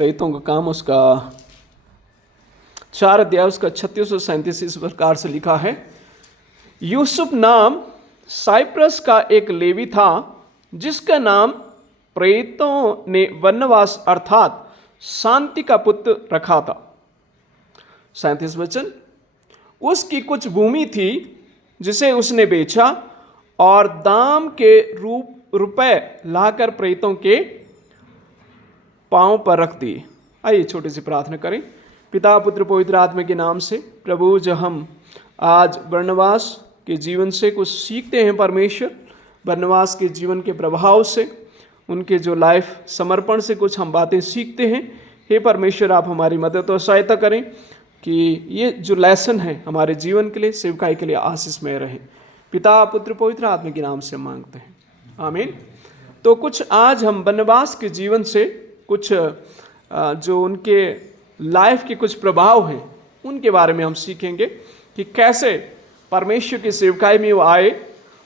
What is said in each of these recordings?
प्रेरितों का काम उसका 4 अध्याय उसका 36 और 37 इस प्रकार से लिखा है। यूसुफ नाम साइप्रस का एक लेवी था, जिसका नाम प्रेरितों ने बरनबास अर्थात शांति का पुत्र रखा था। 37 वचन, उसकी कुछ भूमि थी जिसे उसने बेचा और दाम के रुपए लाकर प्रेरितों के पांव पर रख दिए। आइए छोटी सी प्रार्थना करें। पिता पुत्र पवित्र आत्मा के नाम से प्रभु, जो हम आज बरनबास के जीवन से कुछ सीखते हैं परमेश्वर, बरनबास के जीवन के प्रभाव से, उनके जो लाइफ समर्पण से कुछ हम बातें सीखते हैं। हे परमेश्वर, आप हमारी मदद और सहायता करें कि ये जो लेसन है हमारे जीवन के लिए, सेवकाई के लिए आशीषमय रहे। पिता पुत्र पवित्र आत्मा के नाम से मांगते हैं, आमीन। तो कुछ आज हम बरनबास के जीवन से कुछ जो उनके लाइफ के कुछ प्रभाव हैं उनके बारे में हम सीखेंगे कि कैसे परमेश्वर की सेवकाई में वो आए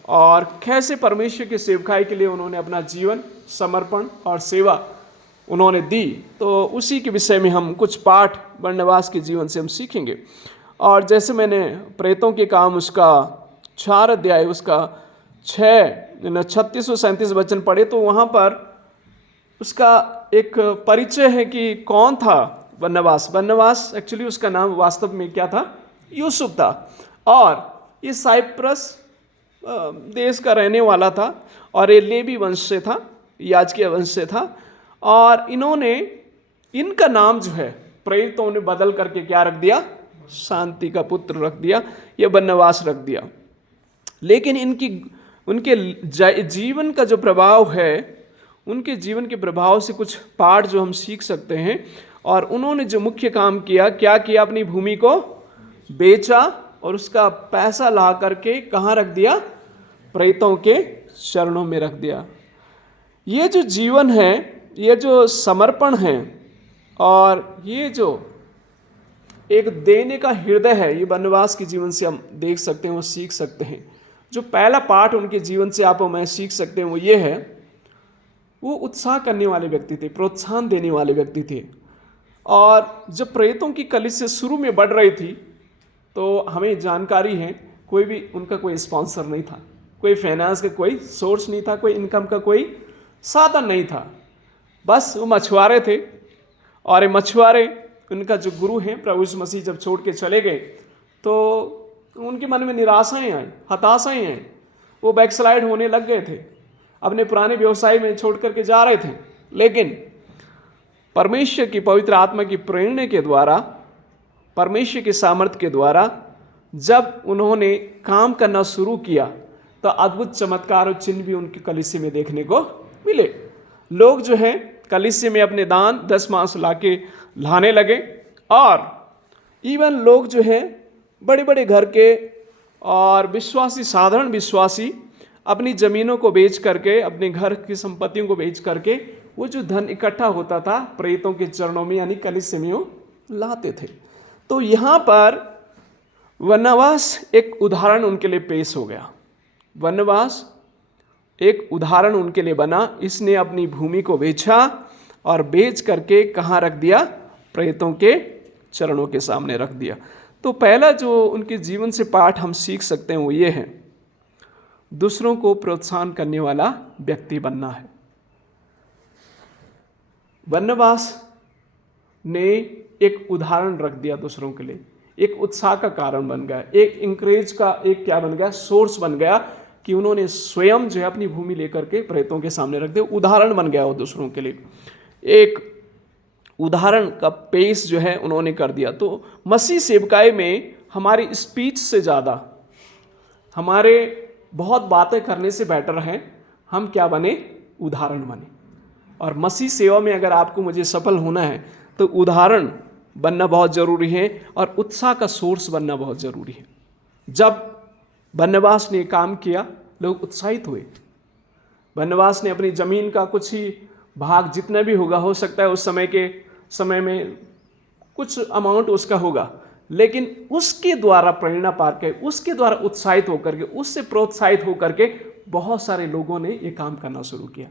और कैसे परमेश्वर की सेवकाई के लिए उन्होंने अपना जीवन समर्पण और सेवा उन्होंने दी। तो उसी के विषय में हम कुछ पाठ बरनबास के जीवन से हम सीखेंगे। और जैसे मैंने प्रेरितों के काम उसका 4 अध्याय उसका 36 और 37 वचन पढ़े, तो वहाँ पर उसका एक परिचय है कि कौन था बरनबास। बरनबास एक्चुअली उसका नाम वास्तव में क्या था? यूसुफ था। और ये साइप्रस देश का रहने वाला था और ये लेवी वंश से था, याजकीय वंश से था। और इनका नाम जो है प्रेरितों ने बदल करके क्या रख दिया? शांति का पुत्र रख दिया, या बरनबास रख दिया। लेकिन उनके जीवन का जो प्रभाव है, उनके जीवन के प्रभाव से कुछ पाठ जो हम सीख सकते हैं। और उन्होंने जो मुख्य काम किया, क्या किया? अपनी भूमि को बेचा और उसका पैसा ला करके कहाँ रख दिया? प्रेरितों के चरणों में रख दिया। ये जो जीवन है, ये जो समर्पण है और ये जो एक देने का हृदय है, ये बरनबास के जीवन से हम देख सकते हैं, वो सीख सकते हैं। जो पहला पाठ उनके जीवन से आप और मैं सीख सकते हैं वो ये है, वो उत्साह करने वाले व्यक्ति थे, प्रोत्साहन देने वाले व्यक्ति थे। और जब प्रेरितों की कलीसिया शुरू में बढ़ रही थी तो हमें जानकारी है कोई भी उनका कोई स्पॉन्सर नहीं था, कोई फाइनेंस का कोई सोर्स नहीं था, कोई इनकम का कोई साधन नहीं था। बस वो मछुआरे थे। और ये मछुआरे, उनका जो गुरु हैं प्रभु यीशु मसीह जब छोड़ के चले गए तो उनके मन में निराशाएं आई, हताशाएं आई। वो बैकस्लाइड होने लग गए थे, अपने पुराने व्यवसाय में छोड़ करके जा रहे थे। लेकिन परमेश्वर की पवित्र आत्मा की प्रेरणा के द्वारा, परमेश्वर के सामर्थ्य के द्वारा जब उन्होंने काम करना शुरू किया तो अद्भुत चमत्कार और चिन्ह भी उनकी कलीसिया में देखने को मिले। लोग जो है कलीसिया में अपने दान 10 मांस लाने लगे। और इवन लोग जो है बड़े बड़े घर के और विश्वासी, साधारण विश्वासी अपनी ज़मीनों को बेच करके, अपने घर की संपत्तियों को बेच करके वो जो धन इकट्ठा होता था प्रेरितों के चरणों में यानी कलीसिया में वो लाते थे। तो यहाँ पर बरनबास एक उदाहरण उनके लिए पेश हो गया। बरनबास एक उदाहरण उनके लिए बना। इसने अपनी भूमि को बेचा और बेच करके कहाँ रख दिया? प्रेरितों के चरणों के सामने रख दिया। तो पहला जो उनके जीवन से पाठ हम सीख सकते हैं वो ये है, दूसरों को प्रोत्साहन करने वाला व्यक्ति बनना है। बरनबास ने एक उदाहरण रख दिया दूसरों के लिए, एक उत्साह का कारण बन गया, एक इंकरेज का एक क्या बन गया? सोर्स बन गया कि उन्होंने स्वयं जो है अपनी भूमि लेकर के प्रेरितों के सामने रख दिया। उदाहरण बन गया वो दूसरों के लिए, एक उदाहरण का पेश जो है उन्होंने कर दिया। तो मसीह सेवकाई में हमारी स्पीच से ज़्यादा, हमारे बहुत बातें करने से बेटर है हम क्या बने? उदाहरण बने। और मसीह सेवा में अगर आपको मुझे सफल होना है तो उदाहरण बनना बहुत ज़रूरी है और उत्साह का सोर्स बनना बहुत ज़रूरी है। जब बरनबास ने काम किया, लोग उत्साहित हुए। बरनबास ने अपनी ज़मीन का कुछ ही भाग, जितना भी होगा, हो सकता है उस समय में कुछ अमाउंट उसका होगा, लेकिन उसके द्वारा प्रेरणा पाकर के, उसके द्वारा उत्साहित होकर के, उससे प्रोत्साहित होकर के बहुत सारे लोगों ने ये काम करना शुरू किया।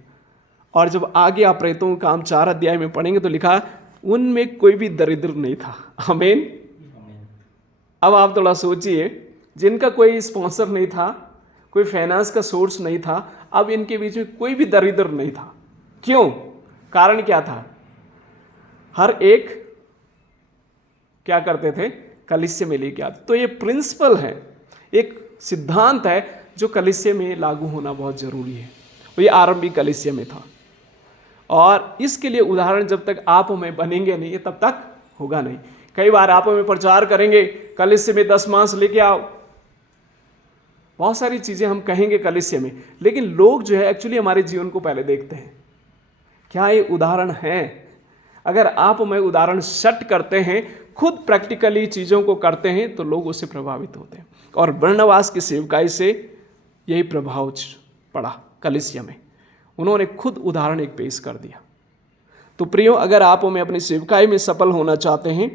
और जब आगे आप प्रेरितों का काम 4 अध्याय में पढ़ेंगे तो लिखा उनमें कोई भी दरिद्र नहीं था। आमीन। अब आप थोड़ा सोचिए, जिनका कोई स्पॉन्सर नहीं था, कोई फाइनेंस का सोर्स नहीं था, अब इनके बीच में कोई भी दरिद्र नहीं था। क्यों? कारण क्या था? हर एक क्या करते थे? कलीसिया में लेके आते। तो ये प्रिंसिपल है, एक सिद्धांत है जो कलीसिया में लागू होना बहुत जरूरी है। ये आरंभिक कलीसिया में था, और इसके लिए उदाहरण जब तक आप में बनेंगे नहीं तब तक होगा नहीं। कई बार आप में प्रचार करेंगे, कलीसिया में 10 मांस लेके आओ, बहुत सारी चीजें हम कहेंगे कलीसिया में, लेकिन लोग जो है एक्चुअली हमारे जीवन को पहले देखते हैं, क्या ये उदाहरण है? अगर आप में उदाहरण सेट करते हैं, खुद प्रैक्टिकली चीजों को करते हैं, तो लोग उससे प्रभावित होते हैं। और बरनबास की सेवकाई से यही प्रभाव पड़ा कलीसिया में। उन्होंने खुद उदाहरण एक पेश कर दिया। तो प्रियो, अगर आप में अपनी सेवकाई में सफल होना चाहते हैं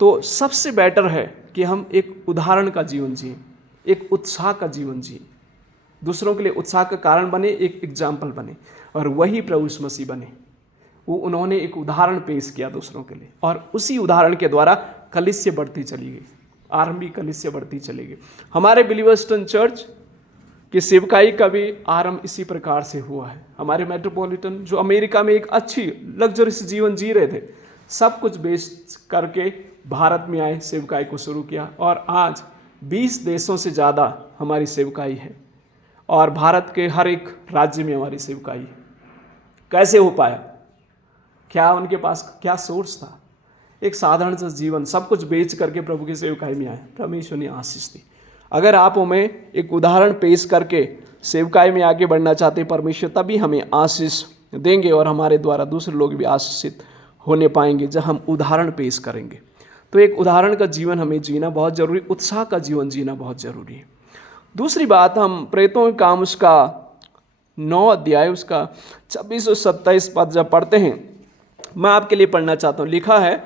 तो सबसे बेटर है कि हम एक उदाहरण का जीवन जिए, एक उत्साह का जीवन जिए, दूसरों के लिए उत्साह का कारण बने, एक एग्जाम्पल बने, और वही प्रभु यीशु मसीह बने। वो उन्होंने एक उदाहरण पेश किया दूसरों के लिए, और उसी उदाहरण के द्वारा कलीसिया बढ़ती चली गई, आरंभिक कलीसिया बढ़ती चली गई। हमारे बिलीवर्सटन चर्च की सेवकाई का भी आरंभ इसी प्रकार से हुआ है। हमारे मेट्रोपॉलिटन जो अमेरिका में एक अच्छी लग्जरियस जीवन जी रहे थे, सब कुछ बेच करके भारत में आए, सेवकाई को शुरू किया, और आज 20 देशों से ज़्यादा हमारी सेवकाई है, और भारत के हर एक राज्य में हमारी सेवकाई है। कैसे हो पाया? क्या उनके पास क्या सोर्स था? एक साधारण सा जीवन, सब कुछ बेच करके प्रभु की सेवकाई में आए। परमेश्वर ने आशीष दी। अगर आप हमें एक उदाहरण पेश करके सेवकाई में आगे बढ़ना चाहते हैं, परमेश्वर तभी हमें आशीष देंगे, और हमारे द्वारा दूसरे लोग भी आशीषित होने पाएंगे जब हम उदाहरण पेश करेंगे। तो एक उदाहरण का जीवन हमें जीना बहुत जरूरी, उत्साह का जीवन जीना बहुत जरूरी है। दूसरी बात, हम प्रेतों के काम उसका 9 अध्याय उसका 26 और 27 पद जब पढ़ते हैं, मैं आपके लिए पढ़ना चाहता हूँ। लिखा है,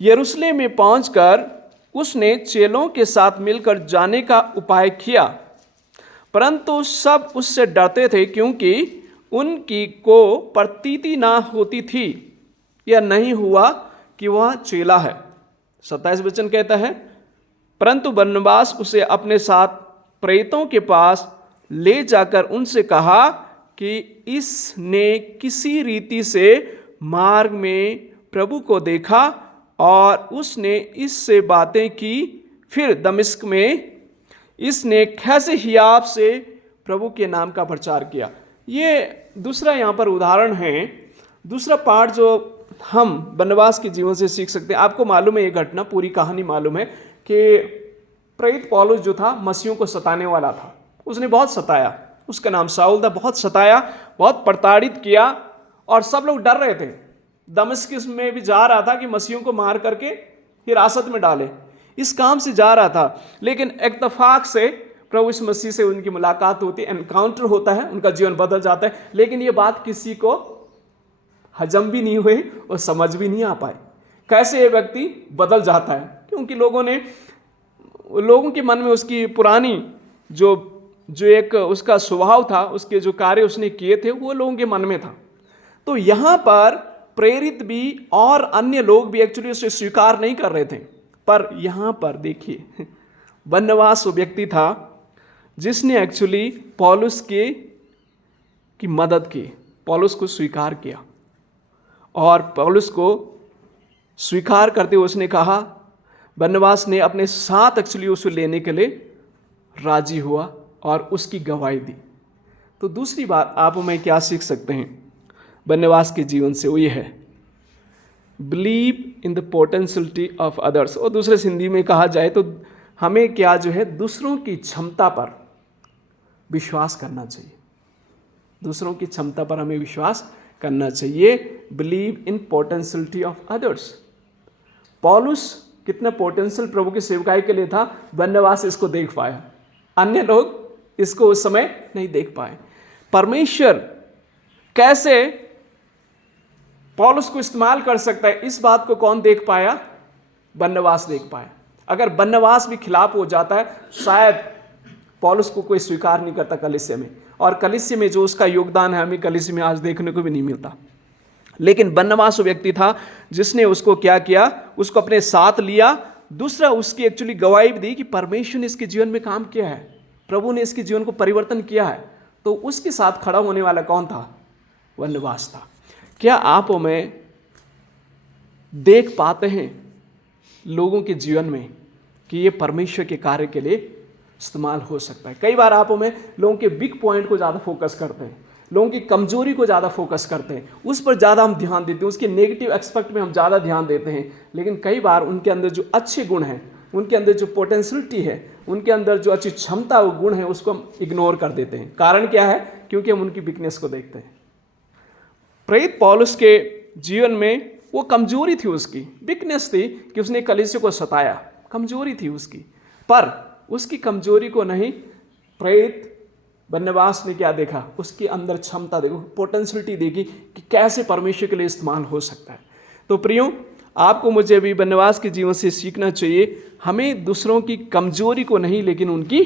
यरूशलेम में पहुंचकर उसने चेलों के साथ मिलकर जाने का उपाय किया, परंतु सब उससे डरते थे, क्योंकि उनकी को प्रतीति ना होती थी, यह नहीं हुआ कि वह चेला है। 27 वचन कहता है, परंतु बरनबास उसे अपने साथ प्रेरितों के पास ले जाकर उनसे कहा कि इसने किसी रीति से मार्ग में प्रभु को देखा, और उसने इससे बातें की। फिर दमिश्क में इसने कैसे हियाव से प्रभु के नाम का प्रचार किया। ये दूसरा यहाँ पर उदाहरण है। दूसरा पार्ट जो हम बरनबास के जीवन से सीख सकते हैं, आपको मालूम है ये घटना, पूरी कहानी मालूम है कि प्रेरित पौलुस जो था मसीहों को सताने वाला था। उसने बहुत सताया, उसका नाम शाऊल था, बहुत सताया, बहुत प्रताड़ित किया, और सब लोग डर रहे थे। दमिश्क में भी जा रहा था कि मसीहों को मार करके हिरासत में डाले, इस काम से जा रहा था। लेकिन इत्तेफाक से प्रभु यीशु मसीह से उनकी मुलाकात होती है, एनकाउंटर होता है, उनका जीवन बदल जाता है। लेकिन ये बात किसी को हजम भी नहीं हुई और समझ भी नहीं आ पाई, कैसे ये व्यक्ति बदल जाता है। क्योंकि लोगों के मन में उसकी पुरानी जो एक उसका स्वभाव था, उसके जो कार्य उसने किए थे, वो लोगों के मन में था। तो यहाँ पर प्रेरित भी और अन्य लोग भी एक्चुअली उसे स्वीकार नहीं कर रहे थे। पर यहाँ पर देखिए, बरनबास वो व्यक्ति था जिसने एक्चुअली पौलुस की मदद की, पौलुस को स्वीकार किया, और पौलुस को स्वीकार करते हुए उसने कहा, बरनबास ने अपने साथ एक्चुअली उसे लेने के लिए राजी हुआ और उसकी गवाही दी। तो दूसरी बात आप हमें क्या सीख सकते हैं बरनबास के जीवन से, वो ये है, believe in the potentiality of others. और दूसरे हिंदी में कहा जाए तो हमें क्या जो है, दूसरों की क्षमता पर विश्वास करना चाहिए। दूसरों की क्षमता पर हमें विश्वास करना चाहिए। Believe in potentiality of others. पौलुस कितना पोटेंशियल प्रभु की सेवकाई के लिए था, बरनबास इसको देख पाया, अन्य लोग इसको उस समय नहीं देख पाए। परमेश्वर कैसे पौलुस को इस्तेमाल कर सकता है, इस बात को कौन देख पाया? बरनबास देख पाया। अगर बरनबास भी खिलाफ हो जाता है, शायद पौलुस को कोई स्वीकार नहीं करता कलीसिया में, और कलीसिया में जो उसका योगदान है हमें कलीसिया में आज देखने को भी नहीं मिलता। लेकिन बरनबास वो व्यक्ति था जिसने उसको क्या किया, उसको अपने साथ लिया। दूसरा, उसकी एक्चुअली गवाही भी दी कि परमेश्वर ने इसके जीवन में काम किया है, प्रभु ने इसके जीवन को परिवर्तन किया है। तो उसके साथ खड़ा होने वाला कौन था? बरनबास था। क्या आप और मैं देख पाते हैं लोगों के जीवन में कि ये परमेश्वर के कार्य के लिए इस्तेमाल हो सकता है? कई बार आप और मैं लोगों के बिग पॉइंट को ज़्यादा फोकस करते हैं, लोगों की कमजोरी को ज़्यादा फोकस करते हैं, उस पर ज़्यादा हम ध्यान देते हैं, उसके नेगेटिव एस्पेक्ट में हम ज़्यादा ध्यान देते हैं। लेकिन कई बार उनके अंदर जो अच्छे गुण हैं, उनके अंदर जो पोटेंशियलिटी है, उनके अंदर जो अच्छी क्षमता वो गुण है, उसको हम इग्नोर कर देते हैं। कारण क्या है? क्योंकि हम उनकी वीकनेस को देखते हैं। प्रेरित पौलुस के जीवन में वो कमजोरी थी, उसकी वीकनेस थी कि उसने कलीसिया को सताया, कमजोरी थी उसकी। पर उसकी कमजोरी को नहीं, प्रेरित बरनबास ने क्या देखा? उसके अंदर क्षमता देखो, पोटेंशियलिटी देखी कि कैसे परमेश्वर के लिए इस्तेमाल हो सकता है। तो प्रियो, आपको मुझे भी बरनबास के जीवन से सीखना चाहिए। हमें दूसरों की कमजोरी को नहीं, लेकिन उनकी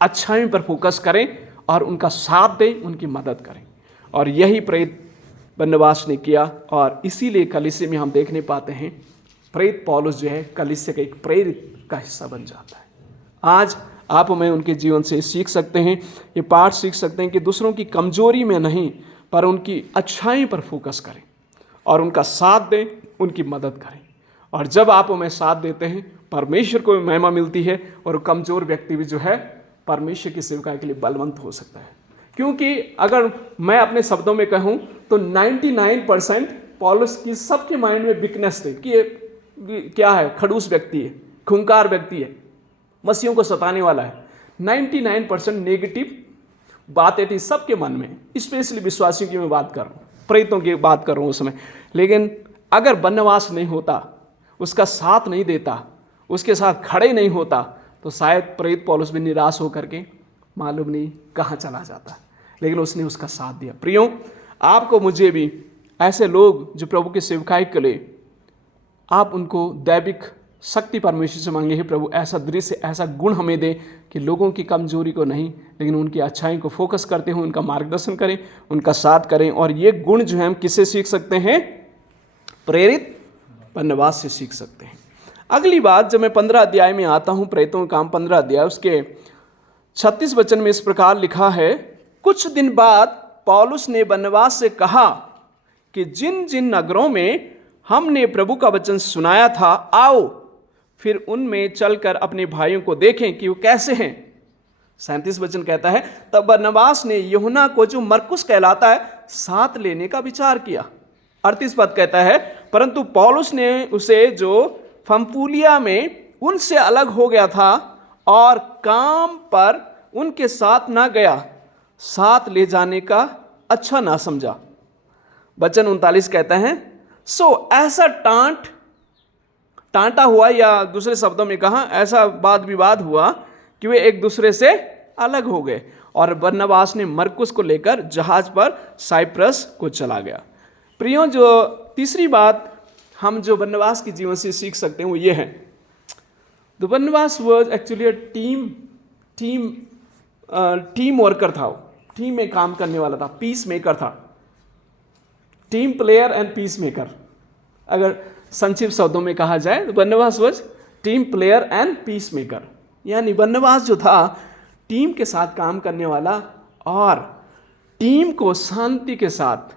अच्छाई पर फोकस करें और उनका साथ दें, उनकी मदद करें। और यही प्रेरित बरनबास ने किया, और इसीलिए कलीसिया में हम देखने पाते हैं प्रेरित पौलुस जो है कलीसिया का एक प्रेरित का हिस्सा बन जाता है। आज आप हमें उनके जीवन से सीख सकते हैं, ये पाठ सीख सकते हैं कि दूसरों की कमजोरी में नहीं, पर उनकी अच्छाई पर फोकस करें और उनका साथ दें, उनकी मदद करें। और जब आप हमें साथ देते हैं, परमेश्वर को महिमा मिलती है, और कमजोर व्यक्ति भी जो है परमेश्वर की सेवकाई के लिए बलवंत हो सकता है। क्योंकि अगर मैं अपने शब्दों में कहूँ तो 99% पौलुस की सबके माइंड में वीकनेस थी कि ये क्या है, खड़ूस व्यक्ति है, खूंखार व्यक्ति है, मसीहों को सताने वाला है। 99% नेगेटिव बातें थी सबके मन में, स्पेशली विश्वासियों की मैं बात कर रहा हूँ, प्रेरितों की बात कर रहा हूँ उस समय। लेकिन अगर बरनबास नहीं होता, उसका साथ नहीं देता, उसके साथ खड़े नहीं होता, तो शायद प्रेरित पौलुस भी निराश होकर के मालूम नहीं कहाँ चला जाता। लेकिन उसने उसका साथ दिया। प्रियो, आपको मुझे भी ऐसे लोग जो प्रभु के सेवकाई के लिए, आप उनको दैविक शक्ति परमेश्वर से मांगे, हे प्रभु ऐसा दृश्य, ऐसा गुण हमें दे कि लोगों की कमजोरी को नहीं, लेकिन उनकी अच्छाई को फोकस करते हुए उनका मार्गदर्शन करें, उनका साथ करें। और ये गुण जो है हम किससे सीख सकते हैं? प्रेरित बरनबास से सीख सकते हैं। अगली बात, जब मैं 15 अध्याय में आता हूँ, प्रेरितों का काम 15 अध्याय, उसके 36 वचन में इस प्रकार लिखा है, कुछ दिन बाद पौलुस ने बरनबास से कहा कि जिन जिन नगरों में हमने प्रभु का वचन सुनाया था, आओ फिर उनमें चलकर अपने भाइयों को देखें कि वो कैसे हैं। 37 वचन कहता है, तब बरनबास ने यूहन्ना को, जो मरकुस कहलाता है, साथ लेने का विचार किया। 38 पद कहता है, परंतु पौलुस ने उसे, जो पंफूलिया में उनसे अलग हो गया था और काम पर उनके साथ ना गया, साथ ले जाने का अच्छा ना समझा। वचन 39 कहता है, सो ऐसा टांटा हुआ, या दूसरे शब्दों में कहा ऐसा वाद विवाद हुआ कि वे एक दूसरे से अलग हो गए, और बरनबास ने मरकुस को लेकर जहाज पर साइप्रस को चला गया। प्रियो, जो तीसरी बात हम जो बरनबास के जीवन से सीख सकते हैं वो ये है, the Barnabas was actually team worker था। वो टीम में काम करने वाला था, पीस मेकर था, team player and peacemaker. अगर संक्षिप्त शब्दों में कहा जाए तो Barnabas was team player and peacemaker. यानी बरनबास जो था टीम के साथ काम करने वाला और टीम को शांति के साथ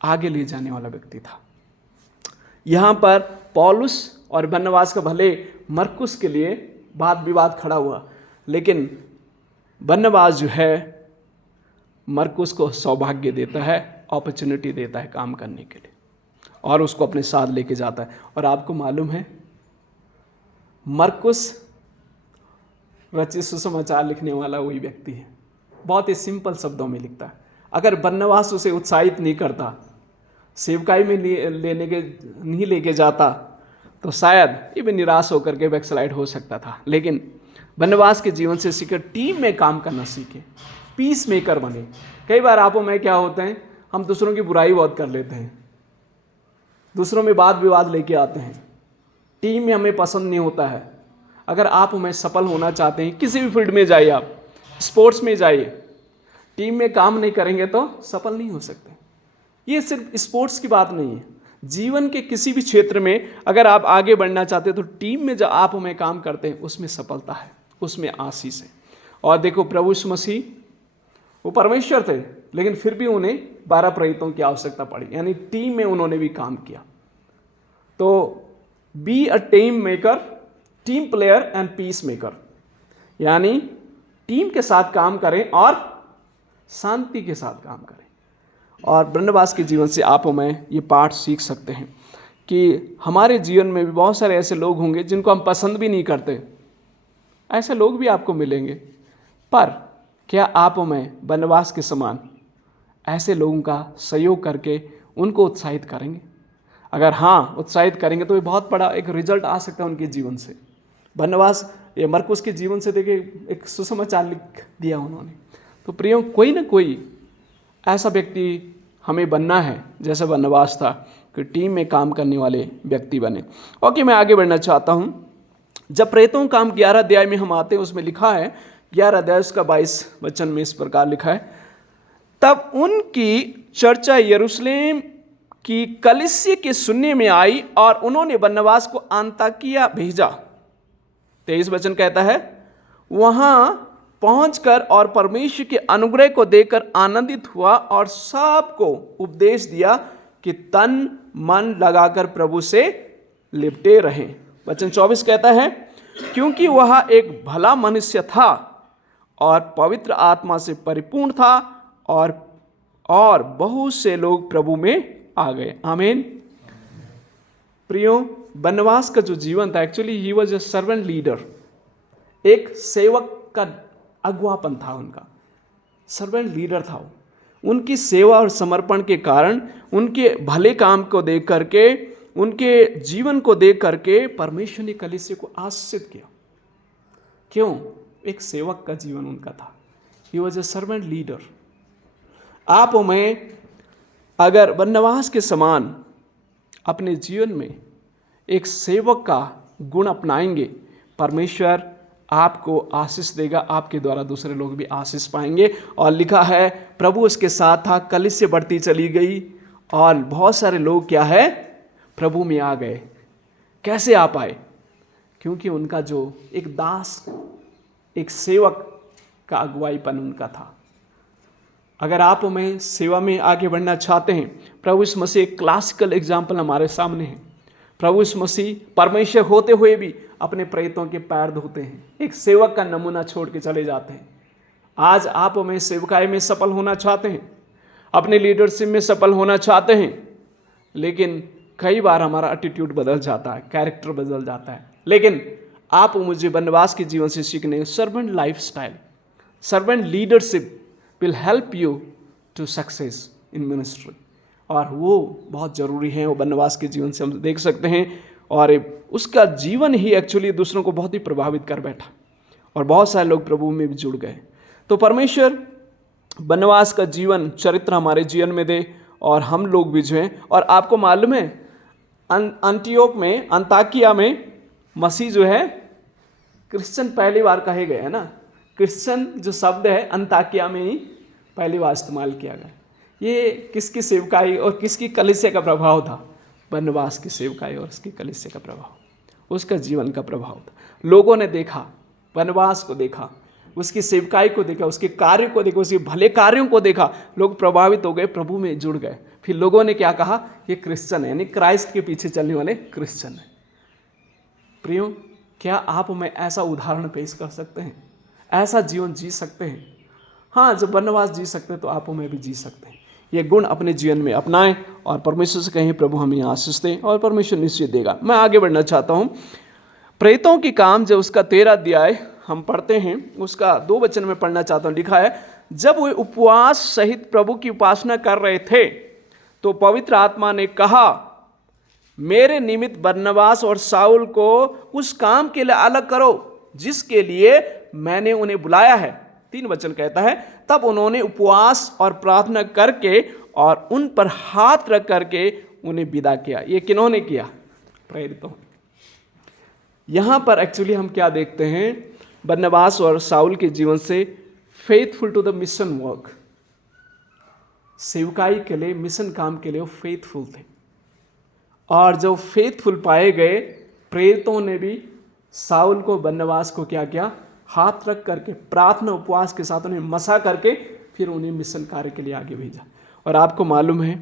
आगे ले जाने वाला व्यक्ति था। यहाँ पर पौलुस और बरनबास का भले मरकुस के लिए वाद विवाद खड़ा हुआ, लेकिन बरनबास जो है मरकुस को सौभाग्य देता है, अपॉर्चुनिटी देता है काम करने के लिए, और उसको अपने साथ लेके जाता है। और आपको मालूम है, मरकुस रचित सुसमाचार लिखने वाला वही व्यक्ति है। बहुत ही सिंपल शब्दों में लिखता है। अगर बरनबास उसे उत्साहित नहीं करता, सेवकाई में नहीं लेके जाता, तो शायद ये भी निराश होकर के बैकस्लाइड हो सकता था। लेकिन बरनबास के जीवन से सीखे, टीम में काम करना सीखे, पीस मेकर बने। कई बार आप में क्या होते हैं, हम दूसरों की बुराई बहुत कर लेते हैं, दूसरों में वाद विवाद लेके आते हैं, टीम में हमें पसंद नहीं होता है। अगर आप हमें सफल होना चाहते हैं, किसी भी फील्ड में जाइए, आप स्पोर्ट्स में जाइए, टीम में काम नहीं करेंगे तो सफल नहीं हो सकते। ये सिर्फ स्पोर्ट्स की बात नहीं है, जीवन के किसी भी क्षेत्र में अगर आप आगे बढ़ना चाहते हो तो टीम में जो आप में काम करते हैं उसमें सफलता है, उसमें आशीष है। और देखो प्रभु यीशु मसीह वो परमेश्वर थे, लेकिन फिर भी उन्हें 12 प्रेरितों की आवश्यकता पड़ी, यानी टीम में उन्होंने भी काम किया। तो be a team maker, team player and peacemaker, यानी टीम के साथ काम करें और शांति के साथ काम करें। और बरनबास के जीवन से आप और मैं ये पाठ सीख सकते हैं कि हमारे जीवन में भी बहुत सारे ऐसे लोग होंगे जिनको हम पसंद भी नहीं करते, ऐसे लोग भी आपको मिलेंगे, पर क्या आप और मैं बरनबास के समान ऐसे लोगों का सहयोग करके उनको उत्साहित करेंगे? अगर हाँ उत्साहित करेंगे तो ये बहुत बड़ा एक रिजल्ट आ सकता है उनके जीवन से। बरनबास ये मरकुस के जीवन से देखिए एक सुसमाचार लिख दिया उन्होंने। तो प्रियो, कोई ना कोई ऐसा व्यक्ति हमें बनना है जैसा बरनबास था कि टीम में काम करने वाले व्यक्ति बने। ओके, मैं आगे बढ़ना चाहता हूँ। जब प्रेरितों का काम 11 अध्याय में हम आते हैं, उसमें लिखा है 11 अध्याय उसका 22 वचन में इस प्रकार लिखा है, तब उनकी चर्चा यरूशलेम की कलीसिया के सुनने में आई और उन्होंने बरनबास को अन्ताकिया भेजा। 23 वचन कहता है, वहां पहुंचकर और परमेश्वर के अनुग्रह को देखकर आनंदित हुआ और सबको उपदेश दिया कि तन मन लगाकर प्रभु से लिपटे रहें। वचन 24 कहता है, क्योंकि वह एक भला मनुष्य था और पवित्र आत्मा से परिपूर्ण था और बहुत से लोग प्रभु में आ गए। आमीन। प्रियो, बरनबास का जो जीवन था, actually he was a servant leader, एक सेवक का अगुवापन था उनका, सर्वेंट लीडर था वो। उनकी सेवा और समर्पण के कारण, उनके भले काम को देख करके, उनके जीवन को देख करके परमेश्वर ने कलीसिया को आशीषित किया। क्यों? एक सेवक का जीवन उनका था। He was a servant leader. आप और मैं अगर बरनबास के समान अपने जीवन में एक सेवक का गुण अपनाएंगे, परमेश्वर आपको आशीष देगा, आपके द्वारा दूसरे लोग भी आशीष पाएंगे। और लिखा है प्रभु उसके साथ था, कलीसिया बढ़ती चली गई और बहुत सारे लोग क्या है, प्रभु में आ गए। कैसे आ पाए? क्योंकि उनका जो एक दास, एक सेवक का अगुवाईपन उनका था। अगर आप में सेवा में आगे बढ़ना चाहते हैं, प्रभु यीशु मसीह एक क्लासिकल एग्जाम्पल हमारे सामने है। प्रभु यीशु मसीह परमेश्वर होते हुए भी अपने प्रेरितों के पैर धोते हैं, एक सेवक का नमूना छोड़ के चले जाते हैं। आज आप में सेवकाई में सफल होना चाहते हैं, अपने लीडरशिप में सफल होना चाहते हैं, लेकिन कई बार हमारा एटीट्यूड बदल जाता है, कैरेक्टर बदल जाता है। लेकिन आप मुझे बरनबास के जीवन से सीखने, servant life style, servant leadership will help you to success in ministry। और वो बहुत ज़रूरी है, वो बरनबास के जीवन से हम देख सकते हैं। और उसका जीवन ही एक्चुअली दूसरों को बहुत ही प्रभावित कर बैठा और बहुत सारे लोग प्रभु में भी जुड़ गए। तो परमेश्वर बरनबास का जीवन चरित्र हमारे जीवन में दे और हम लोग भी जो हैं। और आपको मालूम है अंटियोक में, अन्ताकिया में मसीह जो है क्रिश्चियन पहली बार कहे गए, है ना। क्रिश्चियन जो शब्द है अन्ताकिया में ही पहली बार इस्तेमाल किया गया। ये किसकी सेवकाई और किसकी कलीसिया का प्रभाव था? बरनबास की सेवकाई और उसकी कलीसिया का प्रभाव, उसका जीवन का प्रभाव था। लोगों ने देखा, बरनबास को देखा, उसकी सेवकाई को देखा, उसके कार्य को देखा, उसके भले कार्यों को देखा, लोग प्रभावित हो गए, प्रभु में जुड़ गए। फिर लोगों ने क्या कहा? ये क्रिश्चियन है, यानी क्राइस्ट के पीछे चलने वाले क्रिश्चियन है। प्रियो, क्या आप में ऐसा उदाहरण पेश कर सकते हैं? ऐसा जीवन जी सकते हैं? हाँ, जब बरनबास जी सकते हैं तो आप में भी जी सकते हैं। ये गुण अपने जीवन में अपनाएं और परमेश्वर से कहें प्रभु हमें आशीष दें, और परमेश्वर निश्चित देगा। मैं आगे बढ़ना चाहता हूँ। प्रेरितों की काम जब उसका 13 अध्याय हम पढ़ते हैं, उसका 2 वचन में पढ़ना चाहता हूँ। लिखा है, जब वे उपवास सहित प्रभु की उपासना कर रहे थे तो पवित्र आत्मा ने कहा, मेरे निमित्त बरनबास और शाऊल को उस काम के लिए अलग करो जिसके लिए मैंने उन्हें बुलाया है। 3 वचन कहता है, तब उन्होंने उपवास और प्रार्थना करके और उन पर हाथ रख करके उन्हें विदा किया। ये किन्होंने किया? प्रेरितों। यहां पर एक्चुअली हम क्या देखते हैं? बरनबास और शाऊल के जीवन से faithful to the mission work, सेवकाई के लिए, मिशन काम के लिए वो फेथफुल थे। और जब फेथफुल पाए गए, प्रेरितों ने भी साउल को, बरनबास को क्या किया, हाथ रख करके प्रार्थना उपवास के साथ उन्हें मसा करके फिर उन्हें मिशन कार्य के लिए आगे भेजा। और आपको मालूम है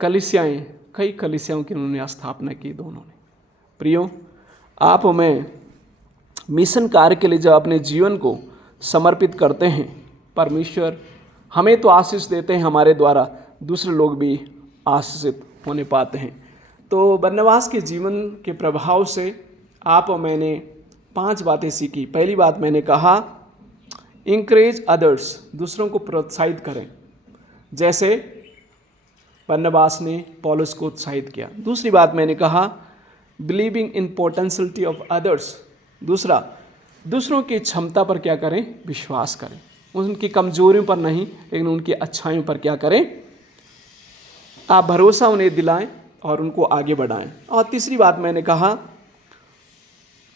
कलीसियाएं, कई कलीसियाओं की उन्होंने स्थापना की दोनों ने। प्रियो, आप मैं मिशन कार्य के लिए जब अपने जीवन को समर्पित करते हैं, परमेश्वर हमें तो आशीष देते हैं, हमारे द्वारा दूसरे लोग भी आशीषित होने पाते हैं। तो बरनबास के जीवन के प्रभाव से आप और मैंने 5 बातें सीखी। पहली बात मैंने कहा, इंकरेज अदर्स, दूसरों को प्रोत्साहित करें, जैसे बरनबास ने पौलुस को उत्साहित किया। दूसरी बात मैंने कहा, believing in potentiality of others, दूसरा दूसरों की क्षमता पर क्या करें, विश्वास करें, उनकी कमजोरियों पर नहीं लेकिन उनकी अच्छाइयों पर क्या करें, आप भरोसा उन्हें दिलाएं और उनको आगे बढ़ाएं। और तीसरी बात मैंने कहा,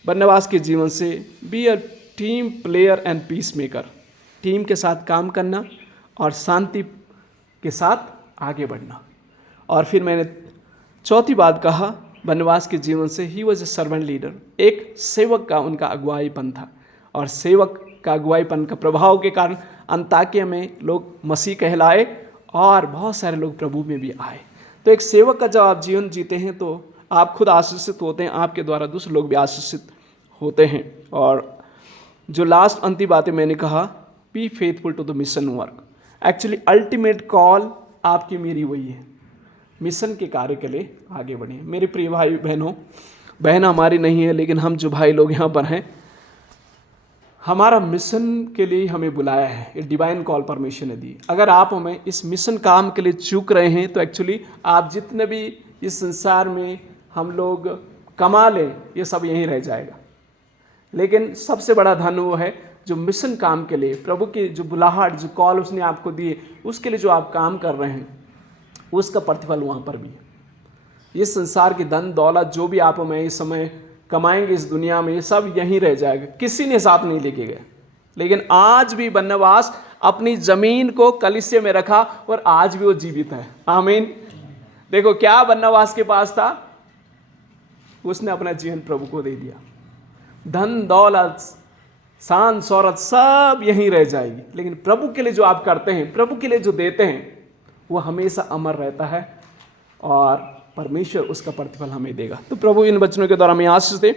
बरनबास के जीवन से be a team player and peace maker, team के साथ काम करना और शांति के साथ आगे बढ़ना। और फिर मैंने चौथी बात कहा, बरनबास के जीवन से he was a servant leader, एक सेवक का उनका अगुवाईपन था। और सेवक का अगुवाईपन का प्रभाव के कारण अंताकिया में लोग मसीह कहलाए और बहुत सारे लोग प्रभु में भी आए। तो एक सेवक का जब आप जीवन जीते हैं तो आप खुद आशीषित होते हैं, आपके द्वारा दूसरे लोग भी आशीषित होते हैं। और जो लास्ट अंतिम बातें मैंने कहा, be faithful to the mission work. Actually ultimate call आपकी मेरी वही है, मिशन के कार्य के लिए आगे बढ़े। मेरे प्रिय भाई बहनों, बहन हमारी नहीं है लेकिन हम जो भाई लोग यहाँ पर हैं, हमारा मिशन के लिए हमें बुलाया है, ये डिवाइन कॉल परमिशन है दी। अगर आप हमें इस मिशन काम के लिए चूक रहे हैं तो एक्चुअली आप जितने भी इस संसार में हम लोग कमा लें, ये सब यहीं रह जाएगा। लेकिन सबसे बड़ा धन वो है जो मिशन काम के लिए, प्रभु की जो बुलाहट, जो कॉल उसने आपको दी, उसके लिए जो आप काम कर रहे हैं, उसका प्रतिफल वहाँ पर भी है। ये संसार की धन दौलत जो भी आप हमें इस समय कमाएंगे इस दुनिया में, ये सब यहीं रह जाएगा, किसी ने साथ नहीं लेके गए। लेकिन आज भी बरनबास अपनी जमीन को कलीसिया में रखा और आज भी वो जीवित है। आमीन। देखो क्या बरनबास के पास था, उसने अपना जीवन प्रभु को दे दिया। धन दौलत शान शौहरत सब यहीं रह जाएगी, लेकिन प्रभु के लिए जो आप करते हैं, प्रभु के लिए जो देते हैं, वो हमेशा अमर रहता है और परमेश्वर उसका प्रतिफल हमें देगा। तो प्रभु इन वचनों के द्वारा हमें आशीष दे